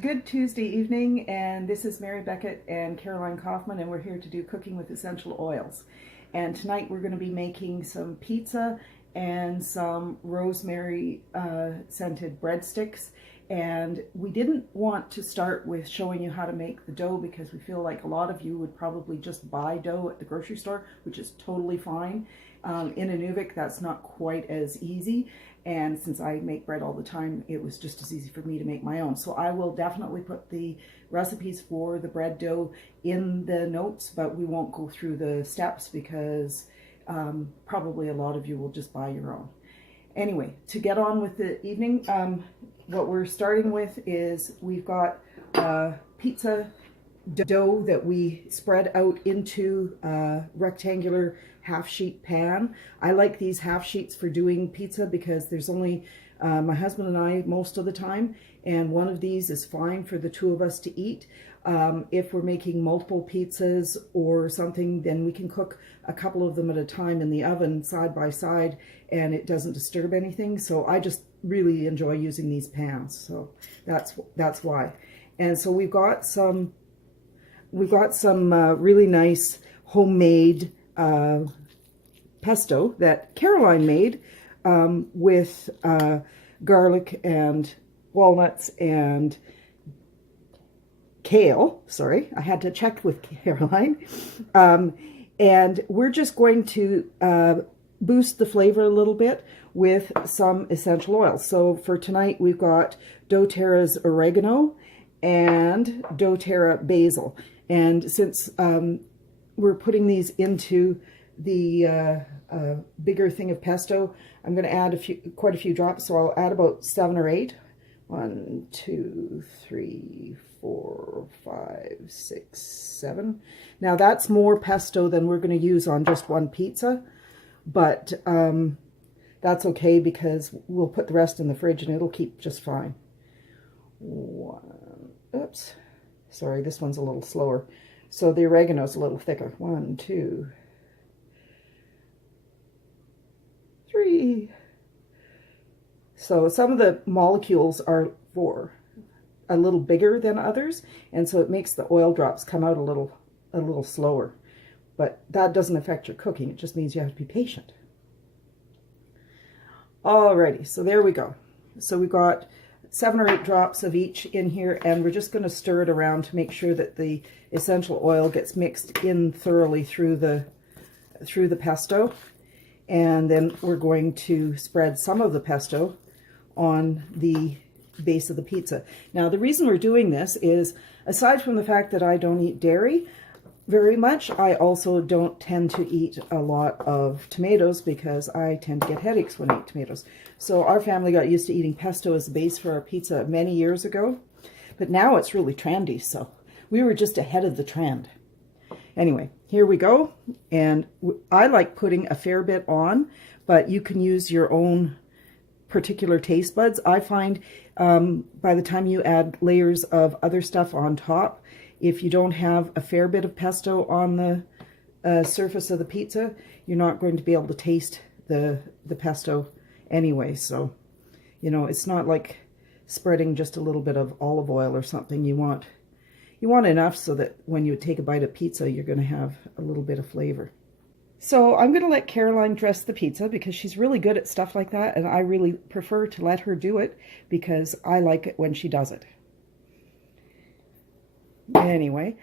Good Tuesday evening, and this is Mary Beckett and Caroline Kaufman, and we're here to do Cooking with Essential Oils. And tonight we're going to be making some pizza and some rosemary scented breadsticks. And we didn't want to start with showing you how to make the dough because we feel like a lot of you would probably just buy dough at the grocery store, which is totally fine. In Inuvik, that's not quite as easy. And since I make bread all the time, it was just as easy for me to make my own. So I will definitely put the recipes for the bread dough in the notes, but we won't go through the steps because probably a lot of you will just buy your own. Anyway, to get on with the evening, what we're starting with is we've got pizza dough that we spread out into a rectangular half sheet pan. I like these half sheets for doing pizza because there's only my husband and I most of the time, and one of these is fine for the two of us to eat. If we're making multiple pizzas or something, then we can cook a couple of them at a time in the oven side by side and it doesn't disturb anything. So I just really enjoy using these pans, so that's why. And so we've got some really nice homemade pesto that Caroline made with garlic and walnuts and kale. Sorry, I had to check with Caroline. And we're just going to boost the flavor a little bit with some essential oils. So for tonight, we've got doTERRA's oregano and doTERRA basil. And since we're putting these into the bigger thing of pesto, I'm going to add quite a few drops. So I'll add about 7 or 8. 1, 2, 3, 4, 5, 6, 7. Now that's more pesto than we're going to use on just one pizza, but that's okay because we'll put the rest in the fridge and it'll keep just fine. Oops. Sorry, this one's a little slower. So the oregano's a little thicker. 1, 2, 3. So some of the molecules are a little bigger than others, and so it makes the oil drops come out a little slower. But that doesn't affect your cooking. It just means you have to be patient. Alrighty, so there we go. So we've got 7 or 8 drops of each in here, and we're just going to stir it around to make sure that the essential oil gets mixed in thoroughly through the pesto. And then we're going to spread some of the pesto on the base of the pizza. Now, the reason we're doing this is, aside from the fact that I don't eat dairy very much, I also don't tend to eat a lot of tomatoes because I tend to get headaches when I eat tomatoes. So our family got used to eating pesto as a base for our pizza many years ago, but now it's really trendy, so we were just ahead of the trend. Anyway, here we go, and I like putting a fair bit on, but you can use your own particular taste buds. I find by the time you add layers of other stuff on top, if you don't have a fair bit of pesto on the surface of the pizza, you're not going to be able to taste the pesto anyway. So, you know, it's not like spreading just a little bit of olive oil or something. You want enough so that when you take a bite of pizza, you're going to have a little bit of flavor. So I'm going to let Caroline dress the pizza because she's really good at stuff like that, and I really prefer to let her do it because I like it when she does it. Anyway,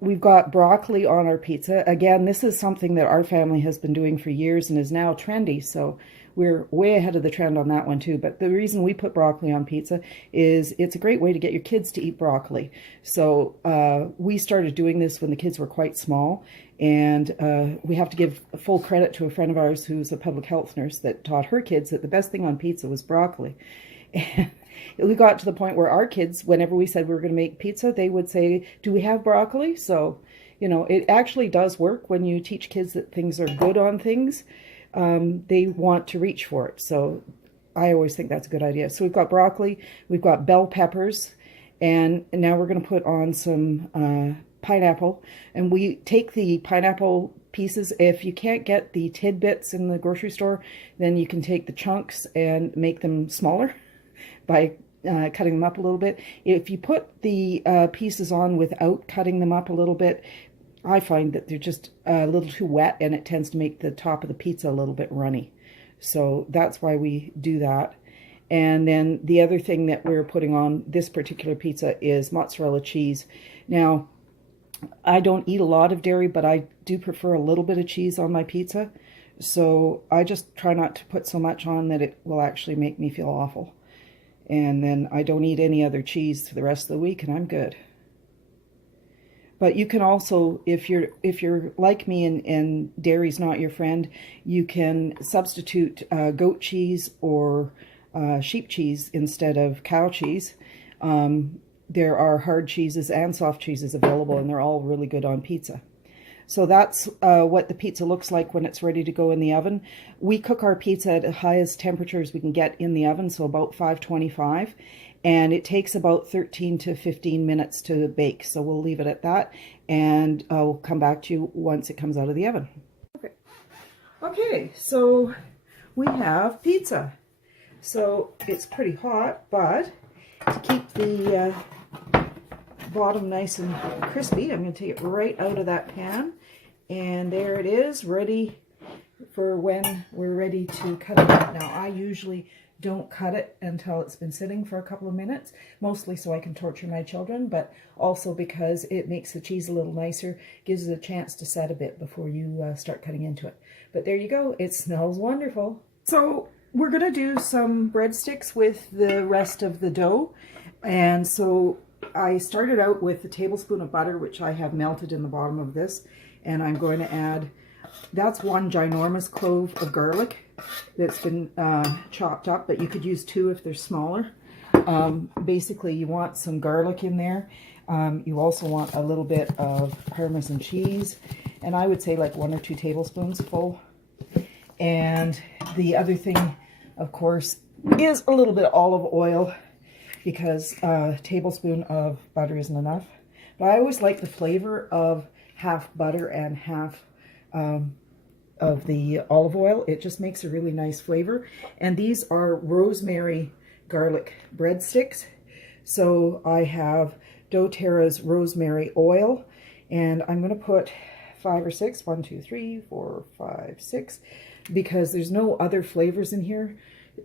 we've got broccoli on our pizza. Again, this is something that our family has been doing for years and is now trendy, so we're way ahead of the trend on that one too. But the reason we put broccoli on pizza is it's a great way to get your kids to eat broccoli. So we started doing this when the kids were quite small, and we have to give full credit to a friend of ours who's a public health nurse that taught her kids that the best thing on pizza was broccoli. And we got to the point where our kids, whenever we said we were going to make pizza, they would say, "Do we have broccoli?" So, you know, it actually does work when you teach kids that things are good on things. They want to reach for it. So I always think that's a good idea. So we've got broccoli, we've got bell peppers, and now we're going to put on some pineapple. And we take the pineapple pieces. If you can't get the tidbits in the grocery store, then you can take the chunks and make them smaller by cutting them up a little bit. If you put the pieces on without cutting them up a little bit, I find that they're just a little too wet, and it tends to make the top of the pizza a little bit runny. So that's why we do that. And then the other thing that we're putting on this particular pizza is mozzarella cheese. Now, I don't eat a lot of dairy, but I do prefer a little bit of cheese on my pizza. So I just try not to put so much on that it will actually make me feel awful. And then I don't eat any other cheese for the rest of the week, and I'm good. But you can also, if you're like me and dairy's not your friend, you can substitute goat cheese or sheep cheese instead of cow cheese. There are hard cheeses and soft cheeses available, and they're all really good on pizza. So that's what the pizza looks like when it's ready to go in the oven. We cook our pizza at the highest temperatures we can get in the oven, so about 525. And it takes about 13 to 15 minutes to bake. So we'll leave it at that, and I'll come back to you once it comes out of the oven. Okay, so we have pizza. So it's pretty hot, but to keep the bottom nice and crispy, I'm going to take it right out of that pan, and there it is, ready for when we're ready to cut it up. Now, I usually don't cut it until it's been sitting for a couple of minutes, mostly so I can torture my children, but also because it makes the cheese a little nicer, gives it a chance to set a bit before you start cutting into it. But there you go, it smells wonderful. So we're going to do some breadsticks with the rest of the dough, and so I started out with a tablespoon of butter, which I have melted in the bottom of this, and I'm going to add, that's one ginormous clove of garlic that's been chopped up, but you could use 2 if they're smaller. Basically, you want some garlic in there. You also want a little bit of Parmesan cheese, and I would say like 1 or 2 tablespoons full. And the other thing, of course, is a little bit of olive oil, because a tablespoon of butter isn't enough. But I always like the flavor of half butter and half of the olive oil. It just makes a really nice flavor. And these are Rosemary Garlic Breadsticks. So I have doTERRA's rosemary oil, and I'm going to put 5 or 6, 1, 2, 3, 4, 5, 6, because there's no other flavors in here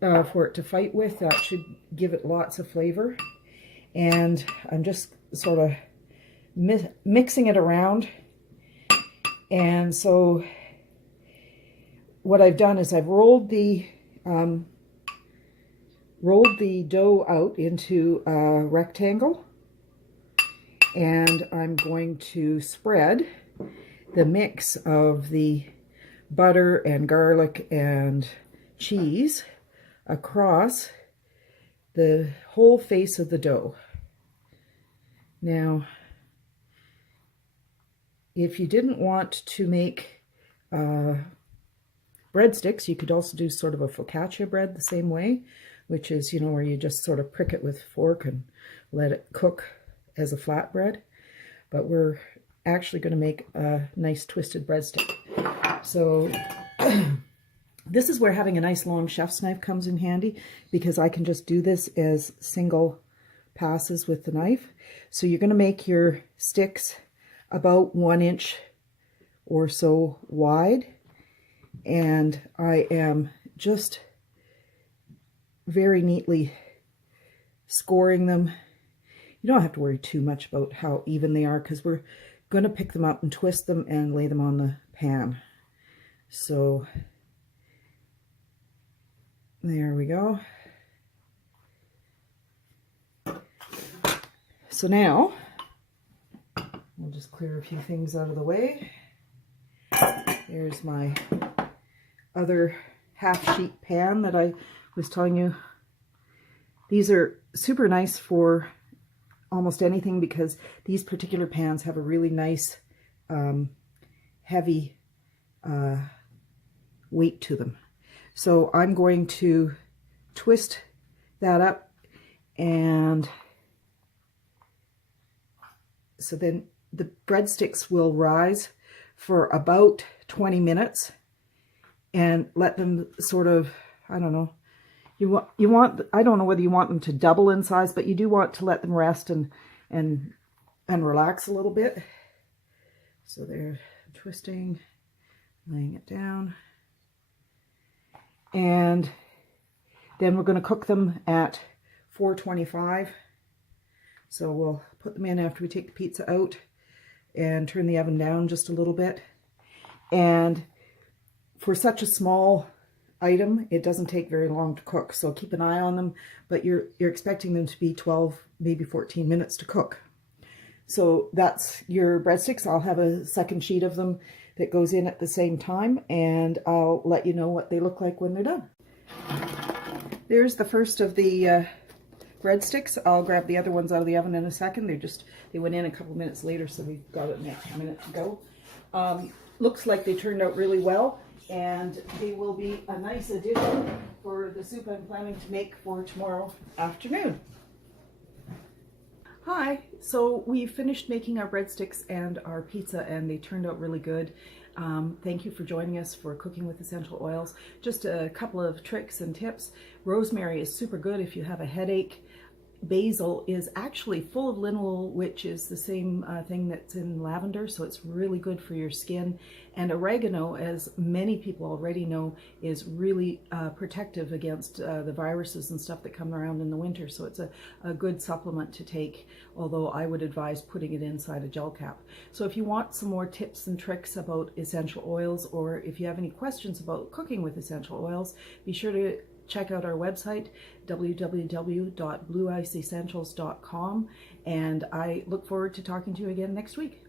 for it to fight with. That should give it lots of flavor. And I'm just sort of mixing it around. And so what I've done is I've rolled the dough out into a rectangle, and I'm going to spread the mix of the butter and garlic and cheese across the whole face of the dough. Now, if you didn't want to make breadsticks, you could also do sort of a focaccia bread the same way, which is, you know, where you just sort of prick it with a fork and let it cook as a flatbread. But we're actually going to make a nice twisted breadstick. So this is where having a nice long chef's knife comes in handy, because I can just do this as single passes with the knife. So you're going to make your sticks about 1 inch or so wide, and I am just very neatly scoring them. You don't have to worry too much about how even they are, because we're going to pick them up and twist them and lay them on the pan. So there we go. So now we'll just clear a few things out of the way. There's my other half-sheet pan that I was telling you. These are super nice for almost anything, because these particular pans have a really nice heavy weight to them. So I'm going to twist that up, and so then the breadsticks will rise for about 20 minutes, and let them sort of, I don't know, You want, I don't know whether you want them to double in size, but you do want to let them rest and relax a little bit. So they're twisting, laying it down. And then we're going to cook them at 425. So we'll put them in after we take the pizza out and turn the oven down just a little bit. And for such a small item, it doesn't take very long to cook. So keep an eye on them, but you're expecting them to be 12, maybe 14 minutes to cook. So that's your breadsticks. I'll have a second sheet of them that goes in at the same time, and I'll let you know what they look like when they're done. There's the first of the breadsticks. I'll grab the other ones out of the oven in a second. They went in a couple minutes later, so we've got it a minute to go. Looks like they turned out really well, and they will be a nice addition for the soup I'm planning to make for tomorrow afternoon. Hi, so we finished making our breadsticks and our pizza, and they turned out really good. Thank you for joining us for Cooking with Essential Oils. Just a couple of tricks and tips. Rosemary is super good if you have a headache. Basil is actually full of linalool, which is the same thing that's in lavender, so it's really good for your skin. And oregano, as many people already know, is really protective against the viruses and stuff that come around in the winter, so it's a good supplement to take, although I would advise putting it inside a gel cap. So if you want some more tips and tricks about essential oils, or if you have any questions about cooking with essential oils, be sure to check out our website, www.blueiceessentials.com, and I look forward to talking to you again next week.